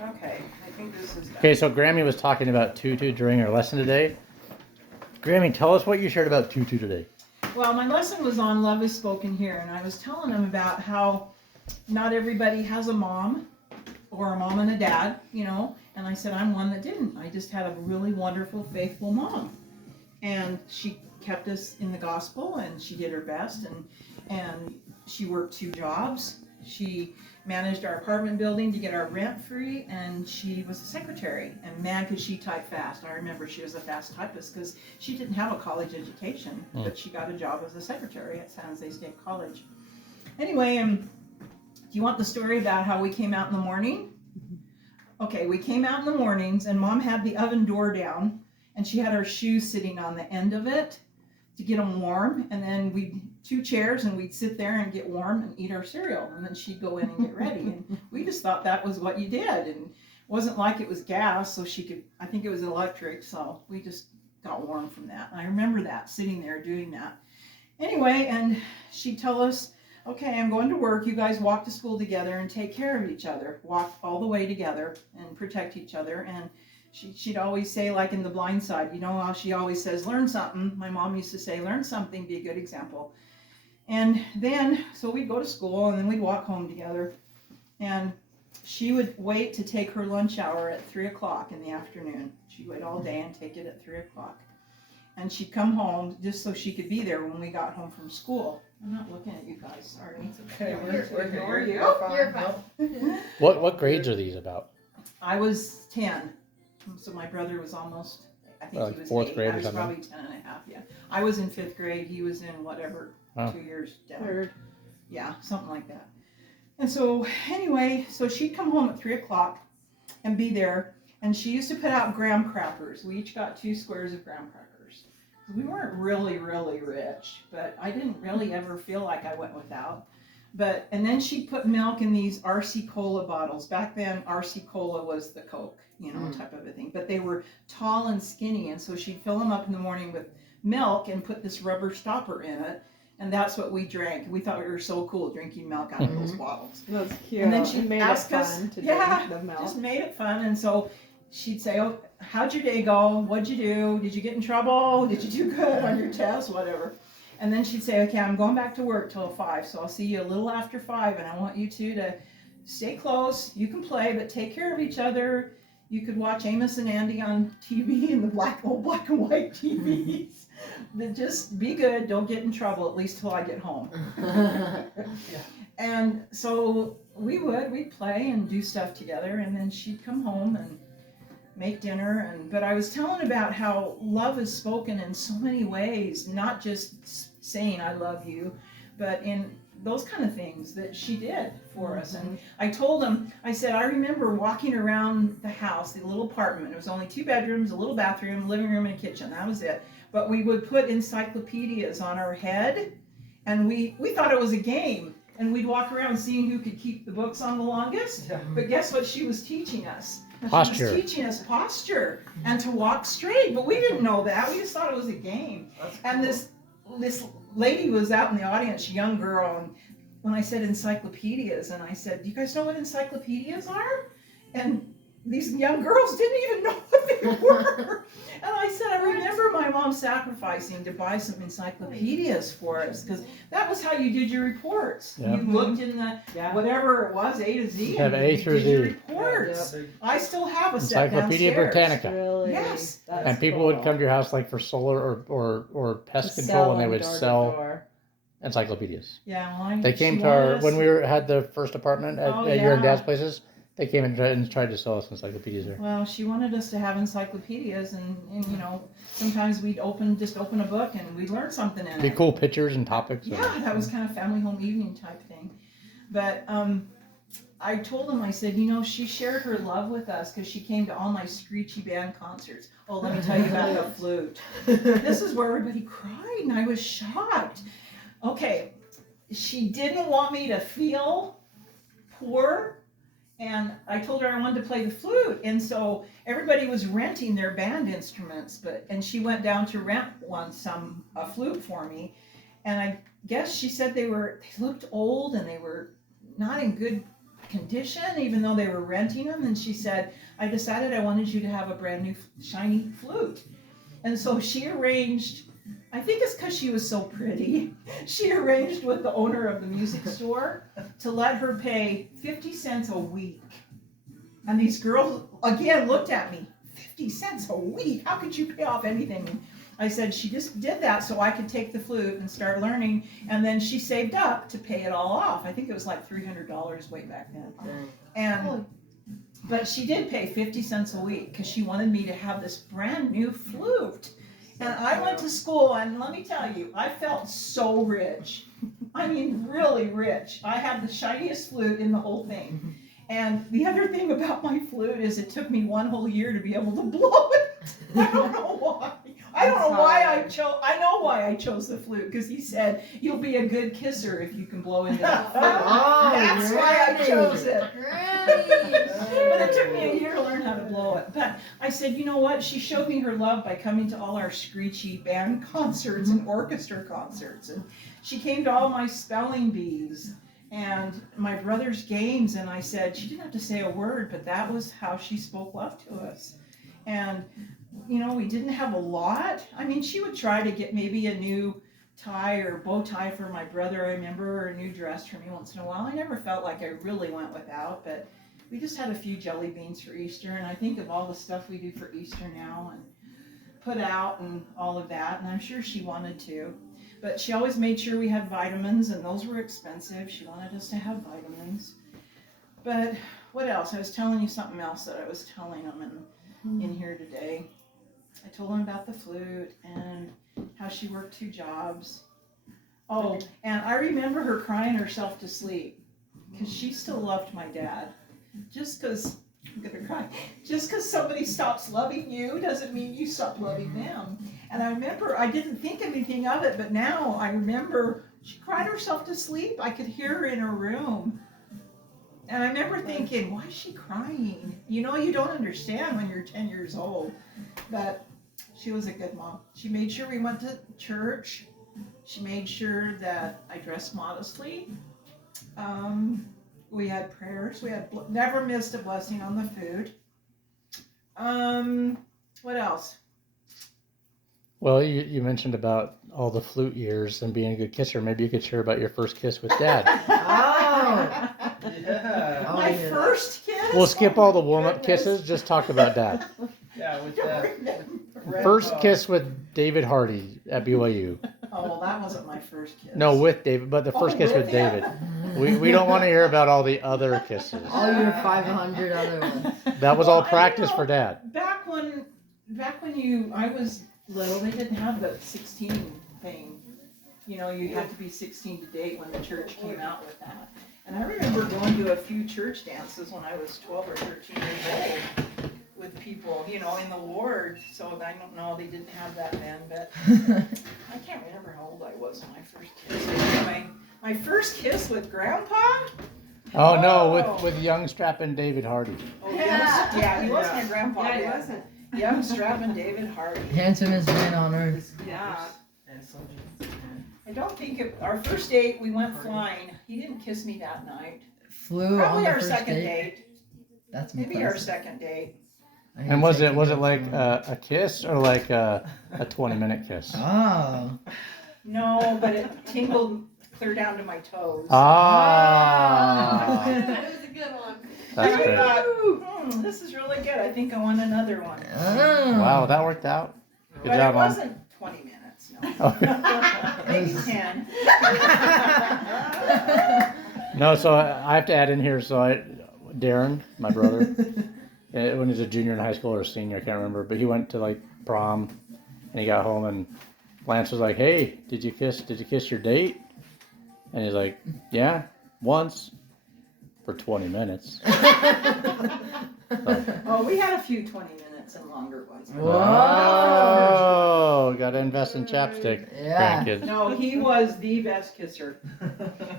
Okay, I think this is done. Okay, so Grammie was talking about Tutu during our lesson today. Grammie, tell us what you shared about Tutu today. Well, my lesson was on Love is Spoken Here, and I was telling them about how not everybody has a mom or a mom and a dad, you know, and I said I'm one that didn't. I just had a really wonderful, faithful mom, and she kept us in the gospel, and she did her best, and she worked 2 jobs. She managed our apartment building to get our rent free, and she was a secretary. And man, could she type fast. I remember she was a fast typist because she didn't have a college education, but she got a job as a secretary at San Jose State College. Anyway, do you want the story about how we came out in the morning? Okay, we came out in the mornings, and Mom had the oven door down, and she had her shoes sitting on the end of it to get them warm, and then we'd 2 chairs, and we'd sit there and get warm and eat our cereal, and then she'd go in and get ready, and we just thought that was what you did, and it wasn't like it was gas, so she could, I think it was electric, so we just got warm from that. And I remember that, sitting there doing that. Anyway, and she'd tell us, okay, I'm going to work, you guys walk to school together and take care of each other, walk all the way together and protect each other. And she'd always say, like in The Blind Side, you know how she always says, learn something. My mom used to say, learn something, be a good example. And then, so we'd go to school, and then we'd walk home together. And she would wait to take her lunch hour at 3 o'clock in the afternoon. She'd wait all day and take it at 3 o'clock. And she'd come home just so she could be there when we got home from school. I'm not looking at you guys, sorry. It's okay, we're here. You're fine. What grades are these about? I was 10, so my brother was almost, I think he was 4th 8. grade I or was something? probably 10 and a half, yeah. I was in 5th grade, he was in whatever, 2 years down. 3rd. Yeah, something like that. And so, anyway, so she'd come home at 3 o'clock and be there, and she used to put out graham crackers. We each got 2 squares of graham crackers. We weren't really, really rich, but I didn't really ever feel like I went without. And then she'd put milk in these RC Cola bottles. Back then, RC Cola was the Coke, you know, type of a thing. But they were tall and skinny, and so she'd fill them up in the morning with milk and put this rubber stopper in it, and that's what we drank. We thought we were so cool drinking milk out of those bottles. That's cute. And then she'd made ask it us, fun to yeah, drink the milk. just made it fun. And so she'd say, oh, how'd your day go? What'd you do? Did you get in trouble? Did you do good on your test? Whatever. And then she'd say, okay, I'm going back to work till 5, so I'll see you a little after 5, and I want you two to stay close. You can play, but take care of each other. You could watch Amos and Andy on TV and the old black and white TVs. But just be good. Don't get in trouble, at least till I get home. And so we'd play and do stuff together, and then she'd come home and make dinner. But I was telling about how love is spoken in so many ways, not just saying I love you, but in those kind of things that she did for us. And I told them, I said, I remember walking around the house, the little apartment. It was only 2 bedrooms, a little bathroom, living room, and a kitchen. That was it. But we would put encyclopedias on our head, and we thought it was a game. And we'd walk around seeing who could keep the books on the longest. But guess what she was teaching us? Posture. She was teaching us posture and to walk straight. But we didn't know that. We just thought it was a game. And this lady was out in the audience, a young girl, and when I said encyclopedias, and I said, do you guys know what encyclopedias are? And these young girls didn't even know what they were. And I said, I remember my mom sacrificing to buy some encyclopedias for us, because that was how you did your reports. Yeah. You looked in the, whatever it was, A to Z, Have and A you through did your Z. reports. I still have a set Encyclopedia downstairs. Britannica. Really? Yes. That's And people cool. would come to your house like for solar or pest To control, and they them would door to sell door. encyclopedias. Yeah, well, They came she to wanted our us when we had the first apartment at Oh, your and yeah. Dad's places. They came and tried to sell us encyclopedias there. Well, she wanted us to have encyclopedias, and you know, sometimes we'd open a book and we'd learn something in Be it. cool pictures and topics. Yeah, that was kind of family home evening type thing. But I told them, I said, you know, she shared her love with us because she came to all my screechy band concerts. Oh, let me tell you about the flute. This is where everybody cried, and I was shocked. Okay, she didn't want me to feel poor. And I told her I wanted to play the flute, and so everybody was renting their band instruments, and she went down to rent a flute for me, and I guess she said they looked old and they were not in good condition, even though they were renting them. And she said, I decided I wanted you to have a brand new shiny flute. And so she arranged, I think it's because she was so pretty, she arranged with the owner of the music store to let her pay 50 cents a week. And these girls, again, looked at me, 50 cents a week? How could you pay off anything? I said, she just did that so I could take the flute and start learning. And then she saved up to pay it all off. I think it was like $300 way back then. And but she did pay 50 cents a week because she wanted me to have this brand new flute. And I went to school, and let me tell you, I felt so rich. I mean, really rich. I had the shiniest flute in the whole thing. And the other thing about my flute is it took me one whole year to be able to blow it. I don't know why. I know why I chose the flute, because he said, you'll be a good kisser if you can blow into that flute. That's why I chose it. But it took me a year to learn how to blow it. But I said, you know what? She showed me her love by coming to all our screechy band concerts and orchestra concerts. And she came to all my spelling bees and my brother's games. And I said, she didn't have to say a word, but that was how she spoke love to us. And you know, we didn't have a lot. I mean, she would try to get maybe a new tie or bow tie for my brother, I remember, or a new dress for me once in a while. I never felt like I really went without, but we just had a few jelly beans for Easter, and I think of all the stuff we do for Easter now and put out and all of that, and I'm sure she wanted to. But she always made sure we had vitamins, and those were expensive. She wanted us to have vitamins. But what else? I was telling you something else that I was telling them in here today. I told them about the flute and how she worked 2 jobs. Oh, and I remember her crying herself to sleep because she still loved my dad. Just because, I'm going to cry, just because somebody stops loving you doesn't mean you stop loving them. And I remember, I didn't think anything of it, but now I remember she cried herself to sleep. I could hear her in her room. And I remember thinking, why is she crying? You know, you don't understand when you're 10 years old. But she was a good mom. She made sure we went to church. She made sure that I dressed modestly. We had prayers. We had never missed a blessing on the food. What else? Well, you mentioned about all the flute years and being a good kisser. Maybe you could share about your first kiss with Dad. Yeah. My first kiss? We'll skip all the warm-up goodness. kisses. Just talk about Dad. Yeah, with Don't that. remember. First kiss with David Hardy at BYU. Oh, well, that wasn't my first kiss. No, with David, but the first kiss with him? David. We don't want to hear about all the other kisses. All your 500 other ones. That was all Well, practice you know, for Dad. Back when I was little, they didn't have the 16 thing. You know, you had to be 16 to date when the church came out with that. And I remember going to a few church dances when I was 12 or 13 years old with people, you know, in the ward. So I don't know, they didn't have that then, but I can't remember how old I was when my first kiss. Anyway, my first kiss with Grandpa? Oh no, with young strapping David Hardy. Oh, yeah, he wasn't a grandpa Yeah, he yet. wasn't. Young strapping David Hardy. Handsomest man on earth. Yeah. I don't think our first date, we went flying. He didn't kiss me that night. Flew on Probably the our first second date. date. That's Maybe our impressive. second date. I And can was take it like a kiss or like a 20-minute kiss? Oh. No, but it tingled clear down to my toes. Ah, That was a good one. that's I great. thought, this is really good. I think I want another one. Oh. Wow, that worked out. Good But job, it Mom. wasn't 20 minutes, no. Oh. Maybe 10. No, so I have to add in here. So Darren, my brother, when he was a junior in high school or a senior, I can't remember, but he went to like prom, and he got home, and Lance was like, "Hey, did you kiss your date?" And he's like, "Yeah, once, for 20 minutes." Oh, we had a few 20 minutes and longer ones. Oh, gotta invest in chapstick, Yeah. grandkids. No, he was the best kisser.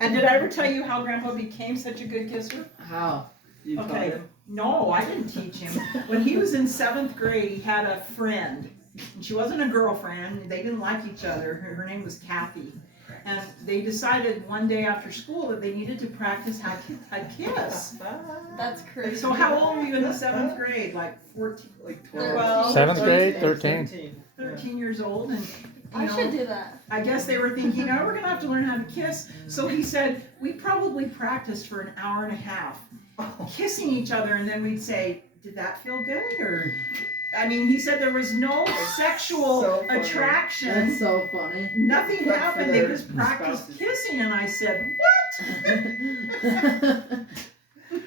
And did I ever tell you how Grandpa became such a good kisser? How? You taught Okay. him? No, I didn't teach him. When he was in 7th grade, he had a friend. And she wasn't a girlfriend. They didn't like each other. Her name was Kathy. And they decided one day after school that they needed to practice how to kiss. That's crazy. So how old were you in the 7th grade? Like 14, Like 12, 7th grade, 13. 13 years old? And I should do that. I guess they were thinking, oh, we're gonna have to learn how to kiss. So he said, we probably practiced for an hour and a half, kissing each other, and then we'd say, did that feel good? Or, I mean, he said there was no sexual So funny. That's attraction. so funny. Nothing But for happened. They their just practiced spouses. kissing, and I said, what?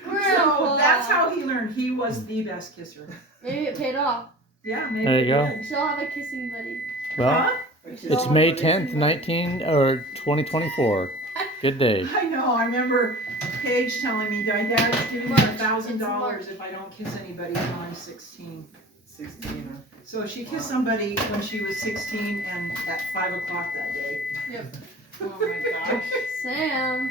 Grandpa. So that's how he learned. He was the best kisser. Maybe it paid off. Yeah, maybe. There you he go. did. We should all have a kissing buddy. Well, Huh? it's May 10th, 2024. Good day. I know. I remember Paige telling me, my dad's giving me March. $1,000 if I don't kiss anybody until I'm 16. 16. So she kissed somebody when she was 16 and at 5 o'clock that day. Yep. Oh my gosh. Sam.